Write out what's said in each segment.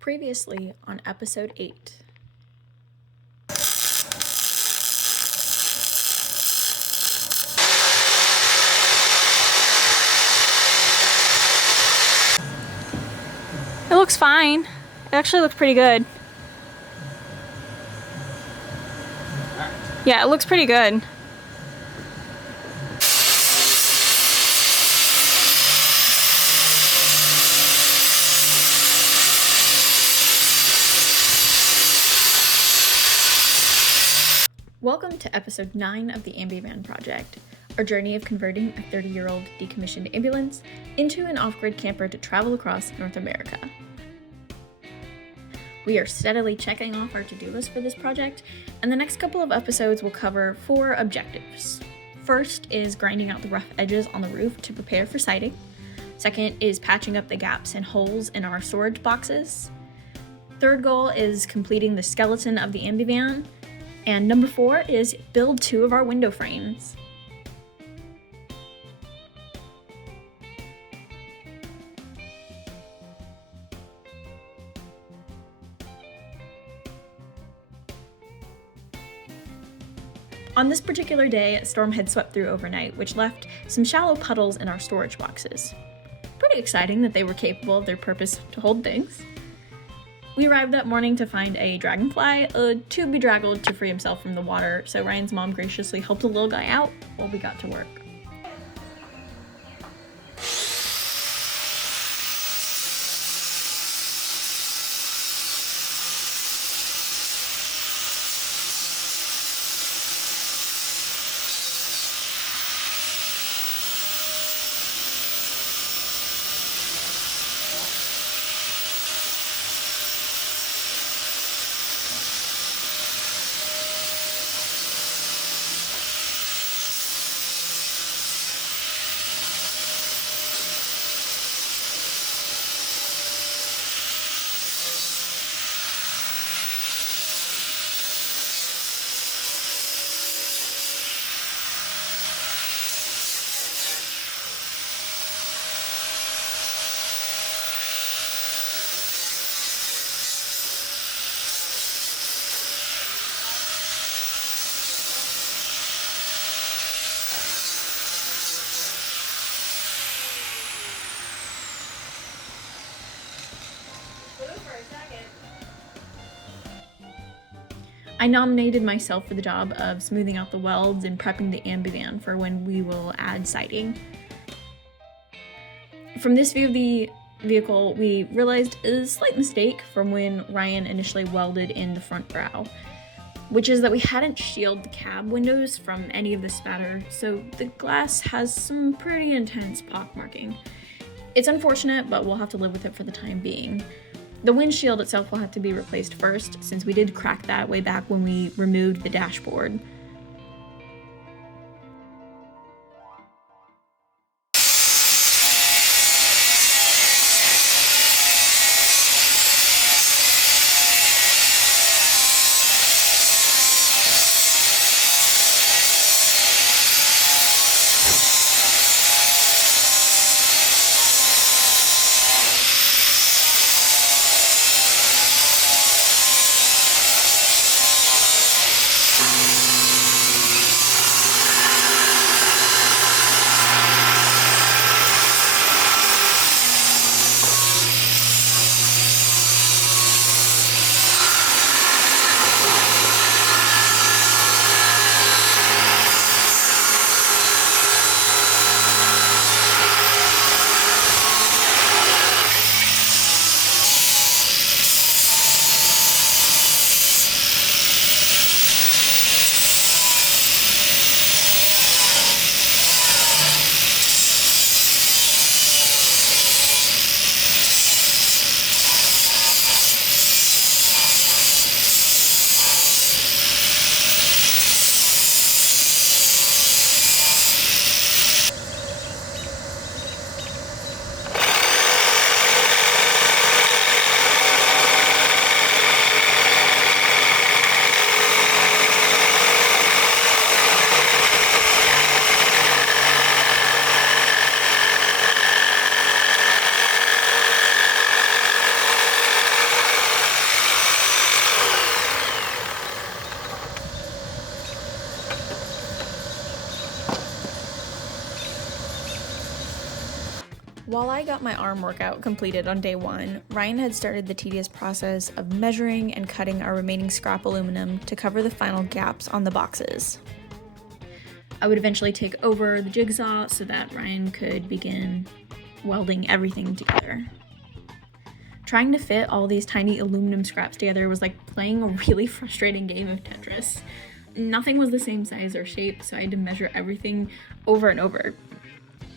Previously on episode 8. It looks fine. It actually looks pretty good. Yeah, it looks pretty good. Welcome to episode 9 of the Ambivan project, our journey of converting a 30-year-old decommissioned ambulance into an off-grid camper to travel across North America. We are steadily checking off our to-do list for this project, and the next couple of episodes will cover 4 objectives. First is grinding out the rough edges on the roof to prepare for siding. Second is patching up the gaps and holes in our storage boxes. Third goal is completing the skeleton of the Ambivan. And number 4 is build 2 of our window frames. On this particular day, a storm had swept through overnight, which left some shallow puddles in our storage boxes. Pretty exciting that they were capable of their purpose to hold things. We arrived that morning to find a dragonfly, too bedraggled to free himself from the water, so Ryan's mom graciously helped the little guy out while we got to work. I nominated myself for the job of smoothing out the welds and prepping the Ambivan for when we will add siding. From this view of the vehicle, we realized a slight mistake from when Ryan initially welded in the front brow, which is that we hadn't shielded the cab windows from any of the spatter, so the glass has some pretty intense pockmarking. It's unfortunate, but we'll have to live with it for the time being. The windshield itself will have to be replaced first, since we did crack that way back when we removed the dashboard. While I got my arm workout completed on day 1, Ryan had started the tedious process of measuring and cutting our remaining scrap aluminum to cover the final gaps on the boxes. I would eventually take over the jigsaw so that Ryan could begin welding everything together. Trying to fit all these tiny aluminum scraps together was like playing a really frustrating game of Tetris. Nothing was the same size or shape, so I had to measure everything over and over,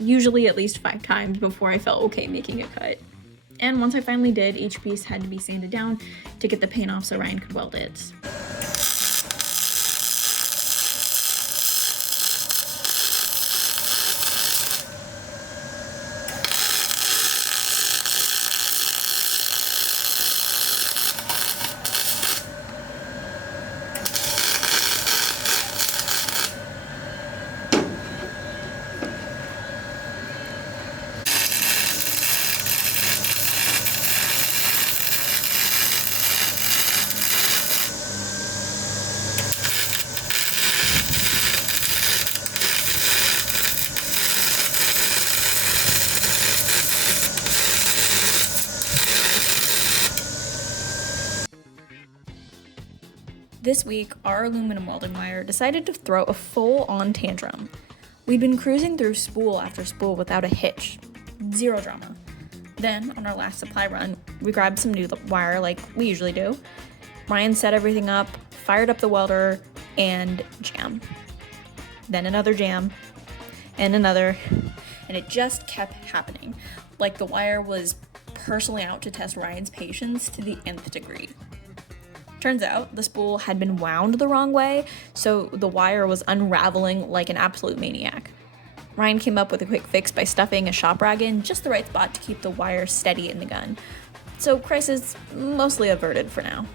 usually at least 5 times before I felt okay making a cut. And once I finally did, each piece had to be sanded down to get the paint off so Ryan could weld it. This week, our aluminum welding wire decided to throw a full-on tantrum. We'd been cruising through spool after spool without a hitch. Zero drama. Then, on our last supply run, we grabbed some new wire like we usually do. Ryan set everything up, fired up the welder, and jam. Then another jam, and another, and it just kept happening. Like the wire was personally out to test Ryan's patience to the nth degree. Turns out the spool had been wound the wrong way, so the wire was unraveling like an absolute maniac. Ryan came up with a quick fix by stuffing a shop rag in just the right spot to keep the wire steady in the gun. So crisis mostly averted for now.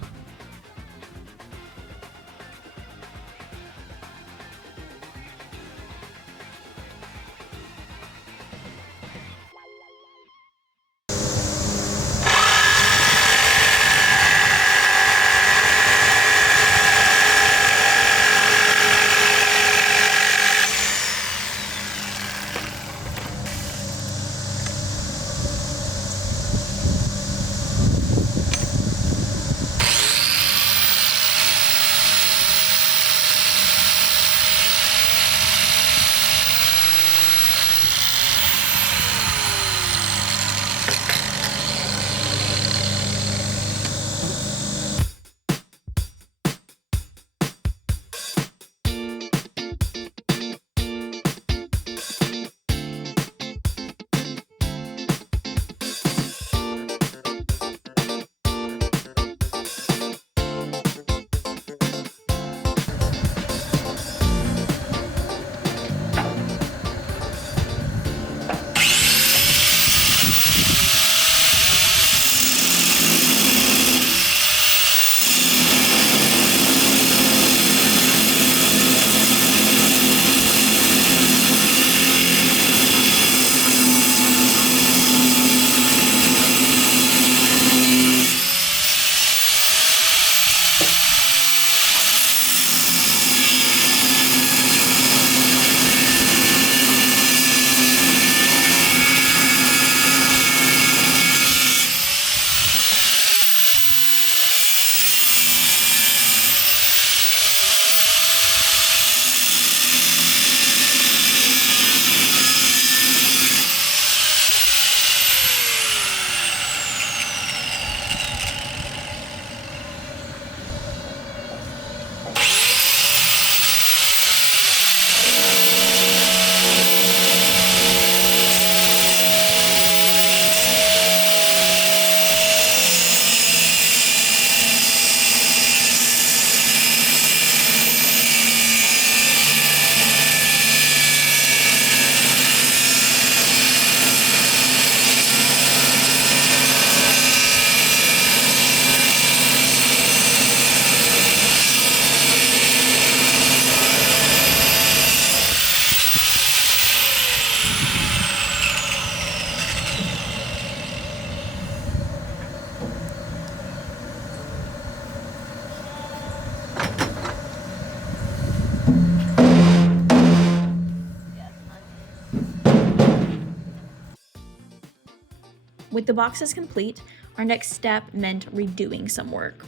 With the boxes complete, our next step meant redoing some work.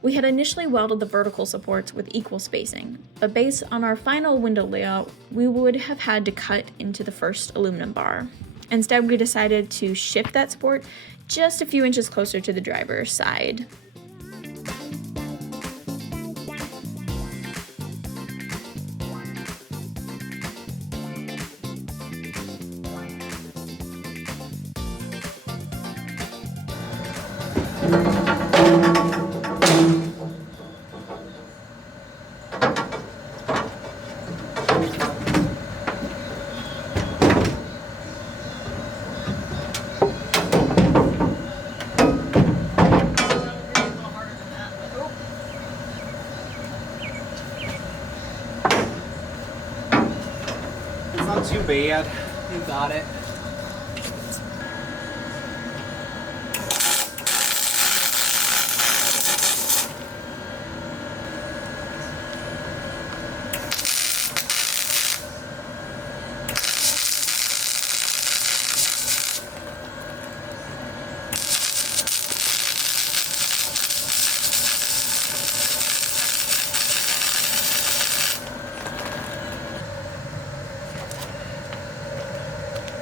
We had initially welded the vertical supports with equal spacing, but based on our final window layout, we would have had to cut into the first aluminum bar. Instead, we decided to shift that support just a few inches closer to the driver's side. Not too bad. You got it.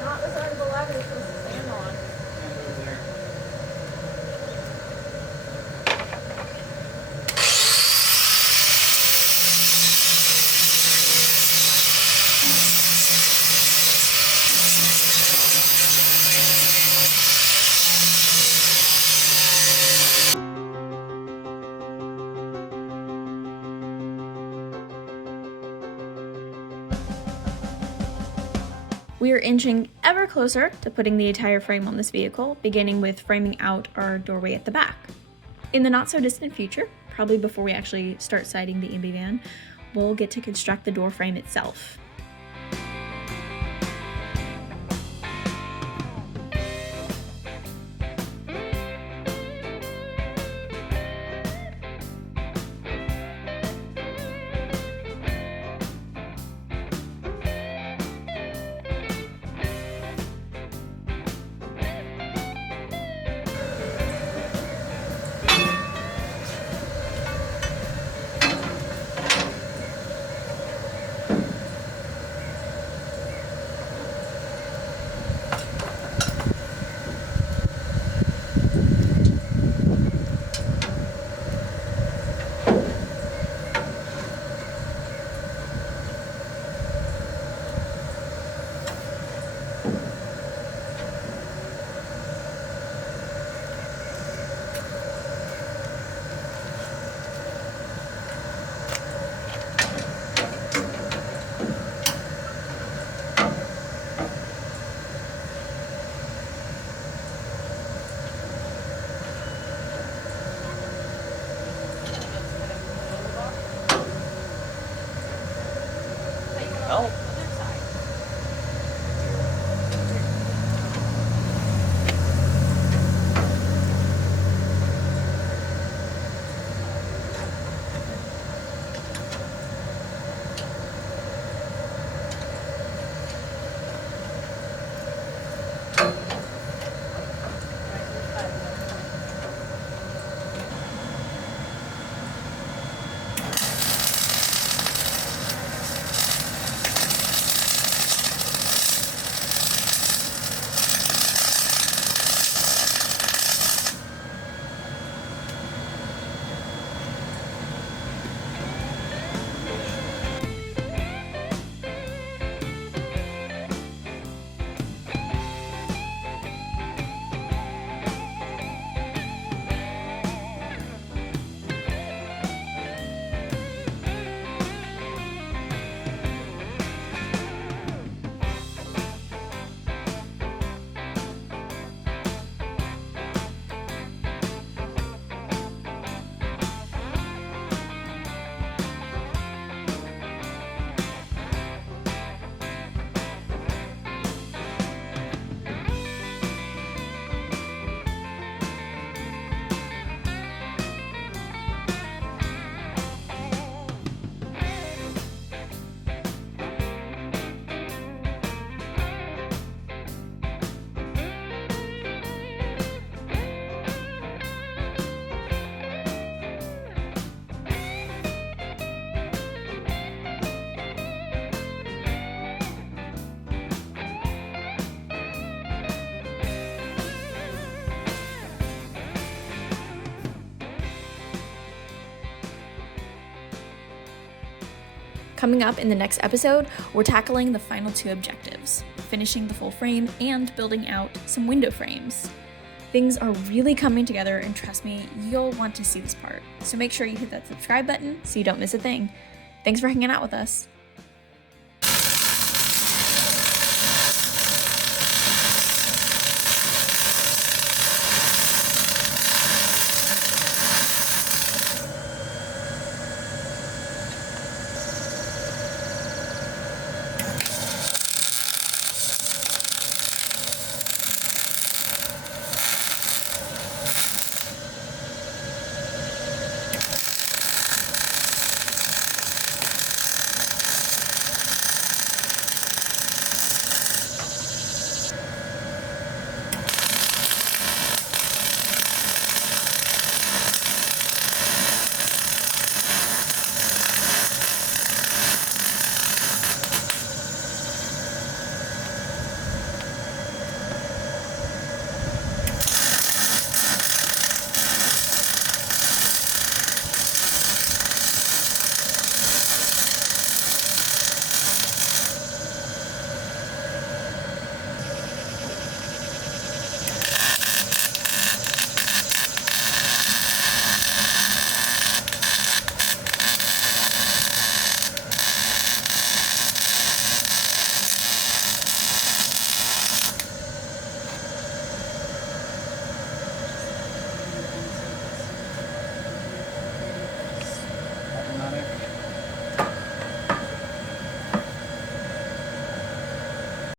Not the side of the ladder you're supposed to stand on. We are inching ever closer to putting the entire frame on this vehicle, beginning with framing out our doorway at the back. In the not so distant future, probably before we actually start siding the Ambivan, we'll get to construct the door frame itself. Coming up in the next episode, we're tackling the final 2 objectives, finishing the full frame and building out some window frames. Things are really coming together, and trust me, you'll want to see this part. So make sure you hit that subscribe button so you don't miss a thing. Thanks for hanging out with us.